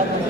Gracias.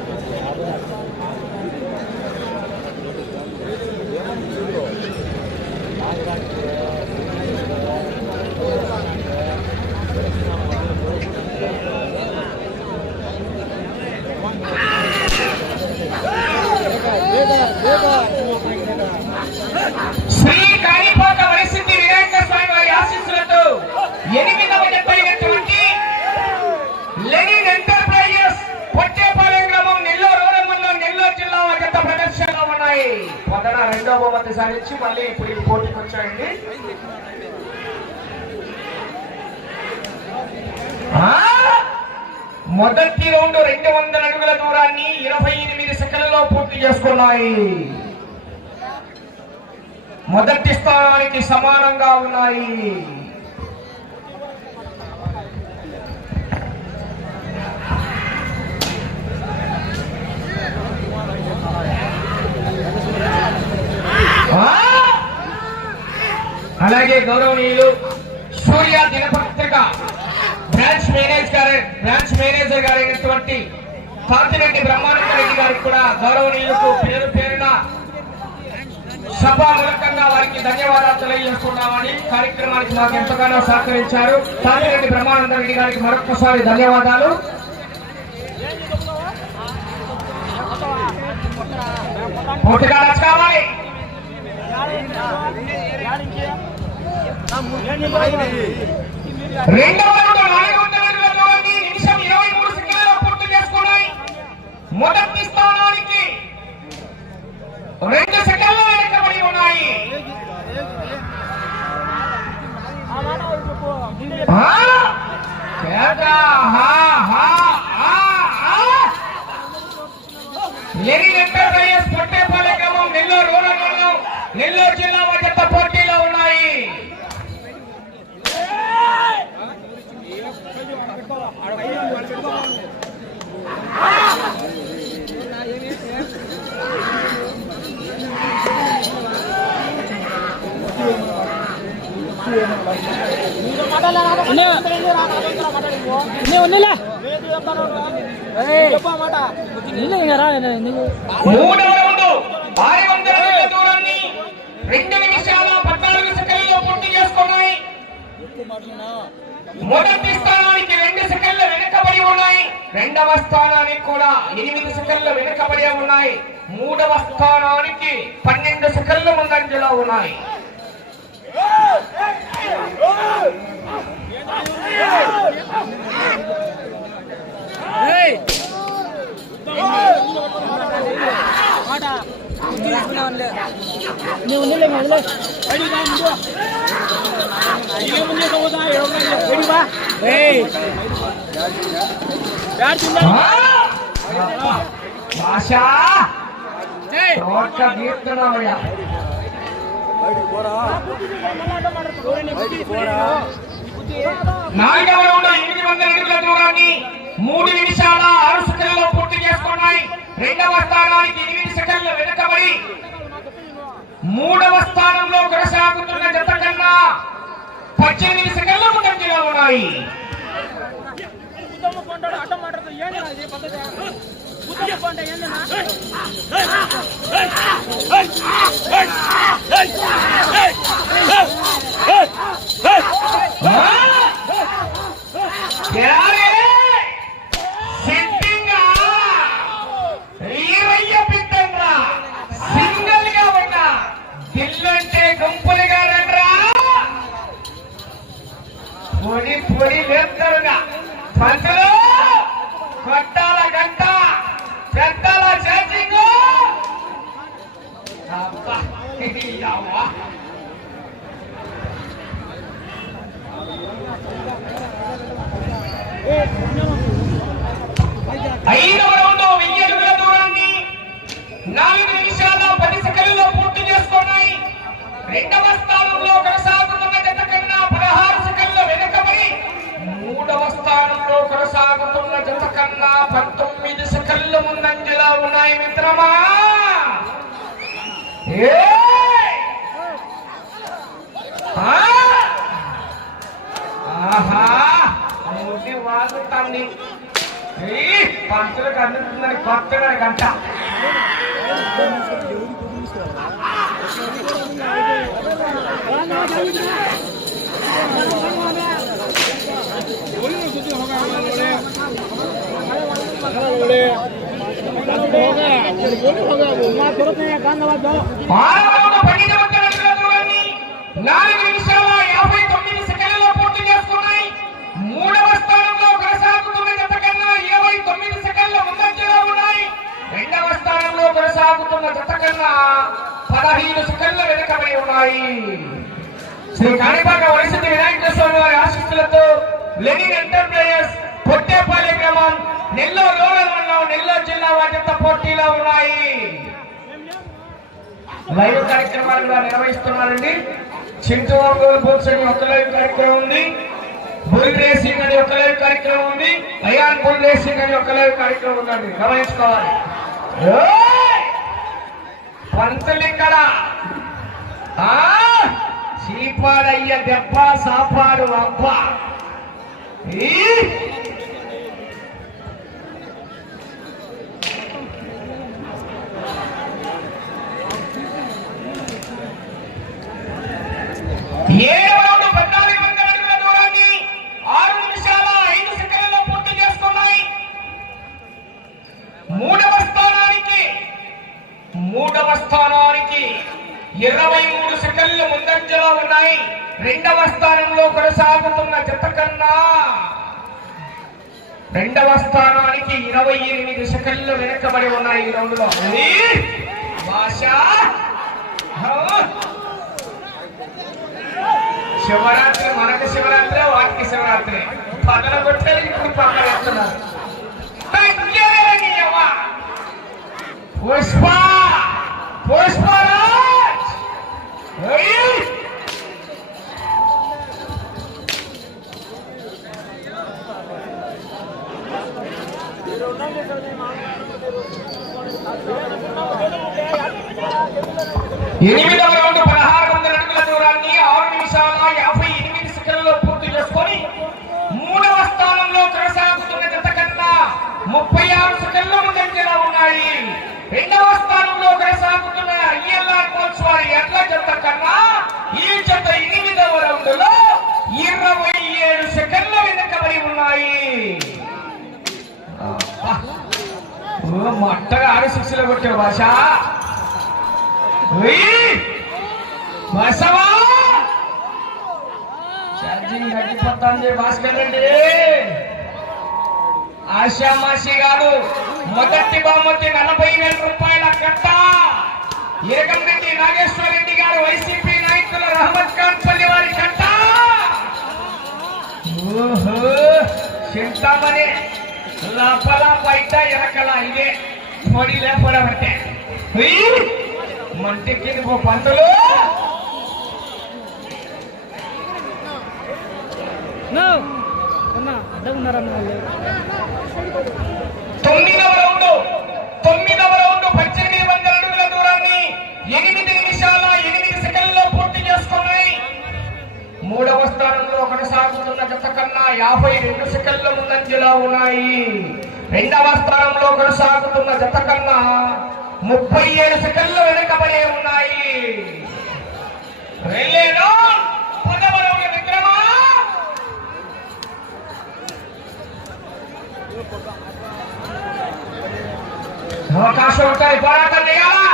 Shri Kanipaka Varasiddhi Vinayaka Swamy వారి ఆశీస్సులతో ఎనిమిదవ చెప్పలినటువంటి లెనిన్ ఎంటర్ప్రైజెస్ పొట్టేపాలెం గ్రామం నెల్లూరు రూరల్ మండలం నెల్లూరు జిల్లా వారి జత ప్రదర్శనలో ఉన్నాయి మొదట రెండవ బహుమతి సాధించి మళ్ళీ ఇప్పుడు ఈ పోటీకి వచ్చాయండి ఆ? మొదటి రౌండ్ రెండు వందల అడుగుల దూరాన్ని ఇరవై ఎనిమిది సెకండ్లలో పూర్తి చేసుకున్నాయి. మొదటి స్థానానికి సమానంగా ఉన్నాయి. అలాగే గౌరవనీయులు సూర్య దినపత్రిక. బ్రాంచ్ మేనేజర్ గారు బ్రాంచ్ మేనేజర్ గారైనటువంటి కాంతిరెడ్డి బ్రహ్మానంద రెడ్డి గారికి కూడా గౌరవనీయులకు పేరు పేరున సభామూలకంగా వారికి ధన్యవాదాలు తెలియజేస్తున్నామని కార్యక్రమానికి మాకు ఎంతగానో సహకరించారు. కాంతిరెడ్డి బ్రహ్మానంద రెడ్డి గారికి మరొకసారి ధన్యవాదాలు. పూర్తిగా కావాలి రెండవ మొదటి స్థానానికి రెండు సెకండ్లు వెనకబడి ఉన్నాయి. రెండు నిమిషాల పద్నాలుగు పూర్తి చేసుకున్నాయి. మొదటి స్థానానికి రెండు సెకండ్లు వెనుకబడి ఉన్నాయి. రెండవ స్థానానికి కూడా ఎనిమిది సెకండ్లు వెనుకబడి ఉన్నాయి. మూడవ స్థానానికి పన్నెండు సెకండ్లు ముందంజలో ఉన్నాయి. ನೀವು ನಿಲ್ಲ ಮೊದಲೇ ರೆಡಿ ಬಾ ಮುಂದು ಇಲ್ಲೇ ಮುಂದೆ ತಗೋದಾ ಹೇಳೋಣ ರೆಡಿ ಬಾ ಏಯ್ ಯಾರು ತಿಂದ ಭಾಷಾ रोड का गेट बना हुआ నాలుగవ రౌండ్ ఎనిమిది వందల అడుగుల దూరాన్ని మూడు నిమిషాల ఆరు సెకండ్లలో పూర్తి చేసుకున్నాయి. రెండవ స్థానానికి ఎనిమిది సెకండ్లు వెనుకబడి మూడవ స్థానంలో కొనసాగుతున్న జత కన్నా పద్దెనిమిది సెకండ్ల ముందంజలో ఉన్నాయి. యారే! సిట్టింగా! ఈరయ్య పిట్టండ్రా! సింగిల్ గా ఉన్నా దిల్లంటే గుంపులుగా రండ్రా పొడి పొడి లేపుతారుగా పంతులు కొట్టాల ఐదవ రౌండ్ వెయ్యి అడుగుల దూరాన్ని నాలుగు నిమిషాల పది సెకండ్లలో పూర్తి చేసుకున్నాయి రెండవ స్థానంలో కొనసాగుతున్న జత కన్నా పదహారు సెకండ్లు వెనుకబడి మూడవ స్థానంలో కొనసాగుతున్న జత కన్నా పంతొమ్మిది సెకండ్లు ముందంజలో ఉన్నాయి మిత్రమా ఏయ్! ఆ! ఆహా ముడి వాగుతాంది ఏయ్! పంతులకు అందుతుందని కొత్తగా గంట ఆరవ పన్నెండు వందల అడుగుల దూరాన్ని సెకండ్ల ఉన్నాయి. శ్రీ కాణిపాక వయసుది వినాయక స్వామి వారి ఆశీస్సులతో లెనిన్ ఎంటర్ప్రైజెస్ పొట్టేపల్లి గ్రామం నెల్లూరు రూరల్ మండలం నెల్లూరు జిల్లా వాటితో పోటీలో ఉన్నాయి. లైవ్ కార్యక్రమాలు కూడా నిర్వహిస్తున్నారండి. చింటూ ఒంగోలు బుక్స్ ఒక లైవ్ కార్యక్రమం ఉంది. బుల్ రేసింగ్ అని ఒక లైవ్ కార్యక్రమం ఉంది. అయాన్ బుల్ రేసింగ్ అని ఒక లైవ్ కార్యక్రమం ఉందండి. గమనించుకోవాలి. పంతులు ఇక్కడ. ఆ? చీపాడయ్య దెబ్బ సాపాడు అబ్బ. ఈ! ఏడవ రౌండ్ పద్నాలుగు వందల అడుగుల దూరాన్ని ఆరు నిమిషాల ఐదు సెకండ్లలో పూర్తి చేసుకున్నాయి. మూడవ స్థానానికి మూడవ స్థానానికి ఇరవై మూడు సెకండ్లు ముందంజలో ఉన్నాయి. రెండవ స్థానంలో కొనసాగుతున్న జత కన్నా రెండవ స్థానానికి ఇరవై ఎనిమిది సెకండ్లు వెనకబడి ఉన్నాయి ఈ రౌండ్లో శివరాత్రి మనకు శివరాత్రి వాటికి శివరాత్రి. పదల కొట్టేది ఇప్పుడు పక్కన వేస్తున్నారు. పుష్ప! పుష్పరాజ్ ఓయ్! ఎనిమిదవ రౌండ్ పదహారు వందల అడుగుల దూరాన్ని ఆరు నిమిషాల యాభై ఎనిమిది సెకండ్లలో పూర్తి చేసుకొని మూడవ స్థానంలో కొనసాగుతున్న జత కన్నా ముప్పై ఆరు సెకండ్ల ముందంజలో ఉన్నాయి రెండవ స్థానంలో కొనసాగుతున్న ఐఎల్ఆర్ కోచ్ వారి ఎడ్ల జత కన్నా ఈ జత ఎనిమిదవ రౌండ్లో ఇరవై ఏడు సెకండ్ల వెనుకబడి ఉన్నాయి అబ్బా. ఓ, మట్టగా ఆరు శిక్షలు కొట్టావు భాష బసవా ఛార్జింగ్ తగ్గిపోతుంది భాస్కర్ రెడ్డి. ఆశామాషి గారు మొదటి బహుమతి నలభై వేల రూపాయల కట్ట. ఇరగంరెడ్డి నాగేశ్వర రెడ్డి గారు వైసీపీ నాయకుల రహమద్ ఖాన్ పల్లి వారి కట్ట. ఓహో చింతామణి లోపల బయట ఎనకల కోడిలే పొడబడితే మంటిక్కింది ఓ పంతులు. తొమ్మిదవ రౌండ్ తొమ్మిదవ రౌండ్ పద్దెనిమిది వందల అడుగుల దూరాన్ని ఎనిమిది నిమిషాల ఎనిమిది సెకండ్లో పూర్తి చేసుకున్నాయి. మూడవ స్థానంలో కొనసాగుతున్న గత కన్నా యాభై రెండు సెకండ్ల ముందంజలా ఉన్నాయి. రెండవ స్థానంలో కొనసాగుతున్న జత కన్నా ముప్పై ఏడు సెకండ్లు వెనుకబడే ఉన్నాయి వెళ్ళేను పదవ రౌండ్ విక్రమా అవకాశం ఉంటాయి పోరాటం చేయాలా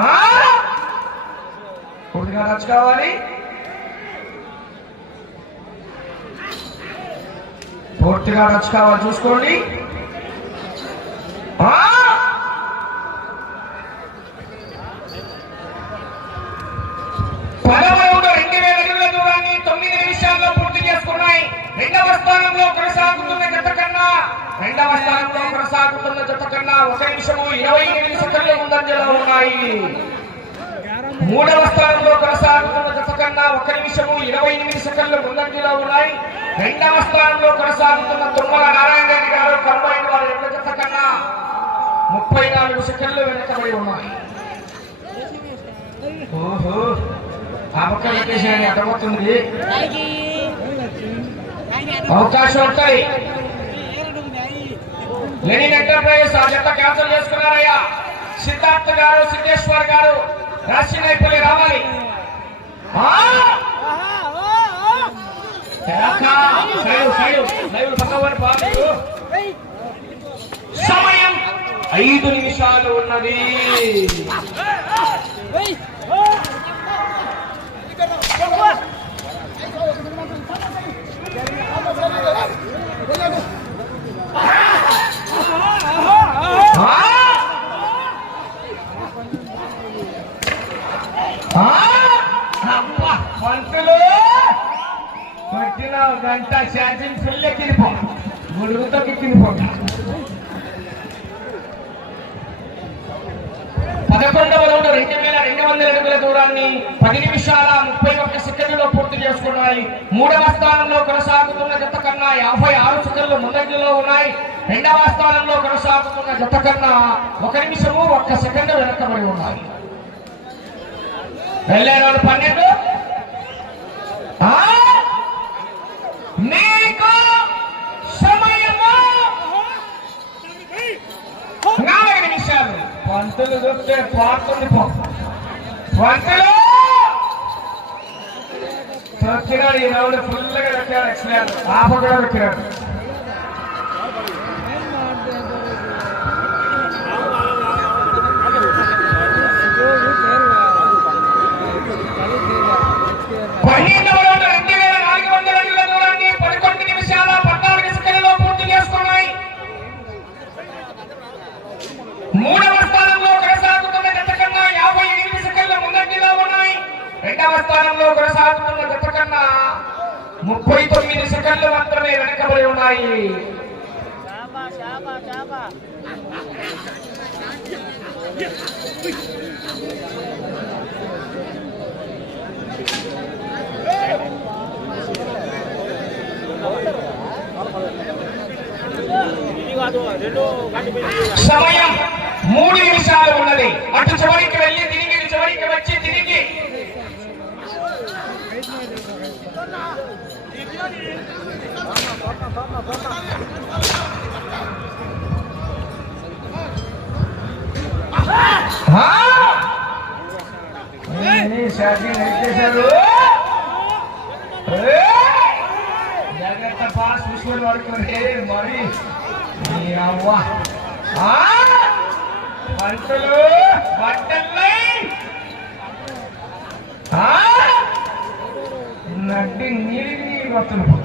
ఆ? పూర్తిగా రచ్ కావాలి పూర్తిగా రచ్ చూసుకోండి. ఆ? పదవ రౌండ్ రెండు వేల అడుగుల దూరాన్ని తొమ్మిది నిమిషాల్లో పూర్తి చేసుకున్నాయి. రెండవ స్థానంలో కొనసాగుతున్న జత కన్నా రెండవ స్థానంలో కొనసాగుతున్న జత కన్నా ఒక నిమిషము ఇరవై ఎనిమిది సెకండ్లు ముందంజలో ఉన్నాయి. మూడవ స్థానంలో కొనసాగుతున్న జత కన్నా ఒక నిమిషము ఇరవై ఎనిమిది సెకండ్లు ముందంజలో ఉన్నాయి. రెండవ స్థానంలో కొనసాగుతున్న తుమ్మల నారాయణ రెడ్డి గారు కంబైన్ వారి యొక్క జత కన్నా ముప్పై నాలుగు సెకండ్లు వెనకబడి ఉన్నాయి. ఓహో అవకాశం పెట్టేసాయని అర్థమవుతుంది. అవకాశం ఉంటాయి. లెనిన్ ఎంటర్ప్రైజెస్ ఆ జత క్యాన్సల్ చేసుకున్నారయ్యా. సిద్ధార్థ్ గారు సిద్ధేశ్వర్ గారు రాశినైపల్లి రావాలి. సమయం ఐదు నిమిషాలు ఉన్నది. ఆ! ఆ! అబ్బా, పంతులు. కొట్టిన గంట ఛార్జింగ్ ఫుల్ ఎక్కిరిపో గుడుగుతో ఎక్కిరిపో పదకొండవ రౌండ్ రెండు వేల రెండు వందల అడుగుల దూరాన్ని పది నిమిషాల ముప్పై ఒక్క సెకండ్లో పూర్తి చేసుకున్నాయి. మూడవ స్థానంలో కొనసాగుతున్న జత కన్నా యాభై ఆరు సెకండ్లు ముందంజలో ఉన్నాయి. రెండవ స్థానంలో కొనసాగుతున్న జత కన్నా ఒక నిమిషము ఒక్క సెకండ్ వెనకబడి ఉన్నాయి. వెళ్ళారు పన్నెండు? నీకు సమయము నాలుగు నిమిషాలు. పంతులు చూస్తే పాడుతుంది పంతులు! చచ్చినాడు ఈ ఫుల్గా పెట్టాడు ఎక్సలెంట్ ఆప కూడా పెట్టాడు మూడవ స్థానంలో కొనసాగుతున్న గత కన్నా యాభై ఎనిమిది సెకండ్ల ముందంజలో ఉన్నాయి. రెండవ స్థానంలో కొనసాగుతున్న గత కన్నా ముప్పై తొమ్మిది సెకండ్లు మాత్రమే వెనకబడి ఉన్నాయి. సమయం మూడు నిమిషాలు ఉన్నది. అటు చివరికి వెళ్ళి తిరిగి చివరికి వచ్చి తిరిగి. ఆ! జాగ్రత్త పాస్ చూసుకొని పడుకోండి మరి నీ అవ్వ. ఆ! పంటలు బట్టలు నడ్డి నీరి నీరు వస్తున్నాడు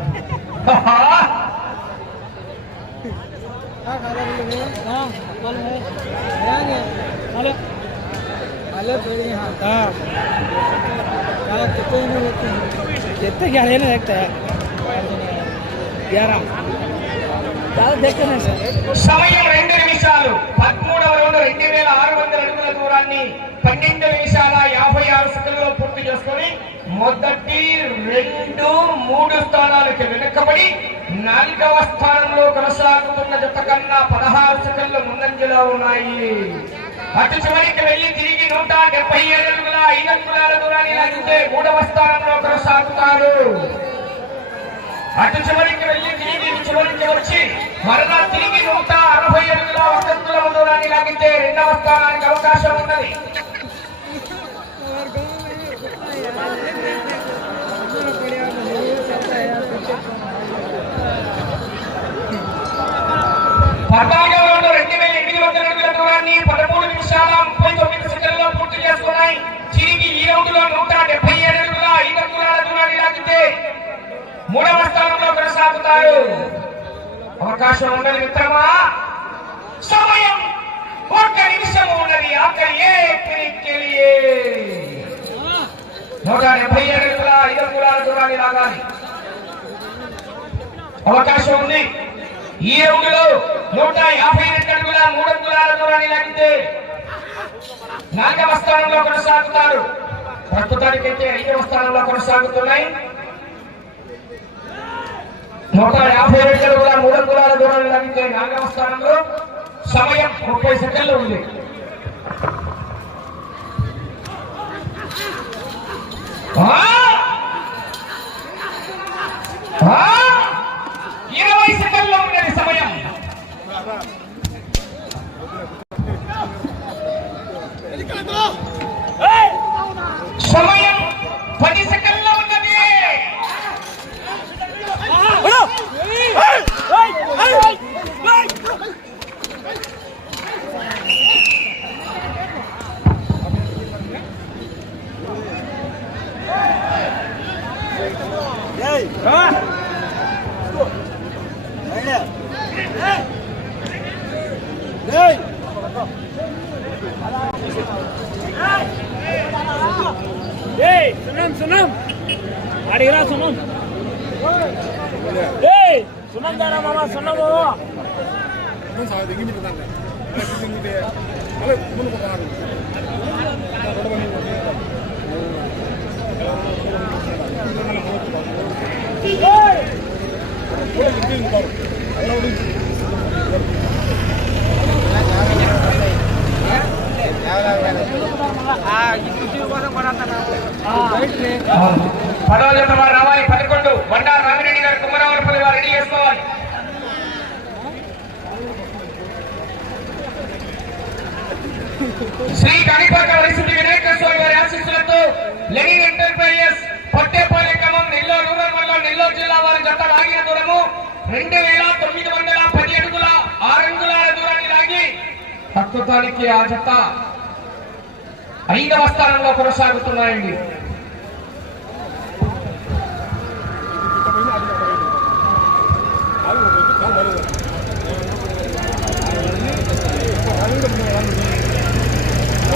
हेलो हेलो थोड़ी हाँ हाँ क्या कितने में देखते हैं कितने क्या लेने देखते हैं ग्यारह ज़्यादा देखते नहीं सर సమయం రెండు నిమిషాలు పదమూడవ రెండు వేల ఆరు వందల అడుగుల దూరాన్ని పన్నెండు నిమిషాల యాభై ఆరు సెకండ్లో పూర్తి చేసుకొని మొదటి రెండు మూడు స్థానాలకి వెనుకబడి నాలుగవ స్థానంలో కొనసాగుతున్న జత కన్నా పదహారు సెకండ్లు ముందంజలో ఉన్నాయి. అటు చివరికి వెళ్ళి తిరిగి నూట డెబ్బై ఏడు అడుగుల ఐదు అంగుళాల దూరాన్ని లాగితే మూడవ స్థానంలో కొనసాగుతారు. అటు చివరికి వెళ్ళి తిరిగి చివరికి వచ్చి మరలా తిరిగి నూట అరవై ఎనిమిదిలో ఒక అంగుళం దూరాన్ని లాగితే రెండవ స్థానానికి అవకాశం ఉన్నది. పద్నాలుగవ రెండు వేల ఎనిమిది వందల అడుగుల దూరాన్ని పదమూడు నిమిషాల ముప్పై తొమ్మిది సెకండ్లలో పూర్తి చేసుకున్నాయి తిరిగి ఈ రౌండ్లో నూట డెబ్బై ఏడు అడుగుల ఐదు అంగుళాల దూరాన్ని లాగితే మూడవ స్థానంలో కొనసాగుతారు అవకాశం ఉన్నది మిత్రమా? సమయం ఒక్క నిమిషం ఉన్నది. ఆఖరి ఏ నూట డెబ్బై ఏడు ఐదు అంగుళాల దూరాన్ని లాగాలి అవకాశం ఉంది. ఈ రౌండ్ నూట యాభై రెండు అడుగుల మూడు కులాల దూరాన్ని లాగితే నాలుగవ స్థానంలో కొనసాగుతారు. ప్రస్తుతానికైతే ఐదవ స్థానంలో కొనసాగుతున్నాయి. నూట యాభై రెండు అడుగుల నాలుగవ స్థానంలో సమయం ముప్పై సెకండ్లు ఉంది ఆ! ఆ! ఇరవై సెకండ్లో ఉన్నది సమయం సమయం పది సెకండ్లో ఉన్నది సునం సునం అడిగిరా సునం ఏయ్ సునం దారా మామ సున్నము mun sa da gimi da nan ne cikin gide ale mun ko kana పదవ జత వారు రావాలి పదకొండు బండారు రామిరెడ్డి గారు కుమ్మరావులపల్లి వారు రెడీ చేసుకోవాలి శ్రీ కనిపాక వైసీపీ వినాయక స్వామి వారి ఆశీస్సులతో లెనిన్ ఎంటర్ప్రైజెస్ పొట్టేపల్లి క్రమం నెల్లూరు రూరల్ మండలం నెల్లూరు జిల్లా వారి జత లాగిన దూరము రెండు వేల తొమ్మిది వందల పది అడుగుల ఆరు అంగుళాల దూరాన్ని లాగి ప్రస్తుతానికి ఆ జత ఐదవ స్థానంలో కొనసాగుతున్నాయండి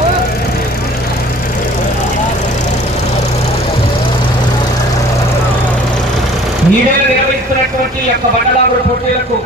Oh! నెల నిర్వహిస్తున్నటువంటి ఈ యొక్క బండలాగుడు పోటీలకు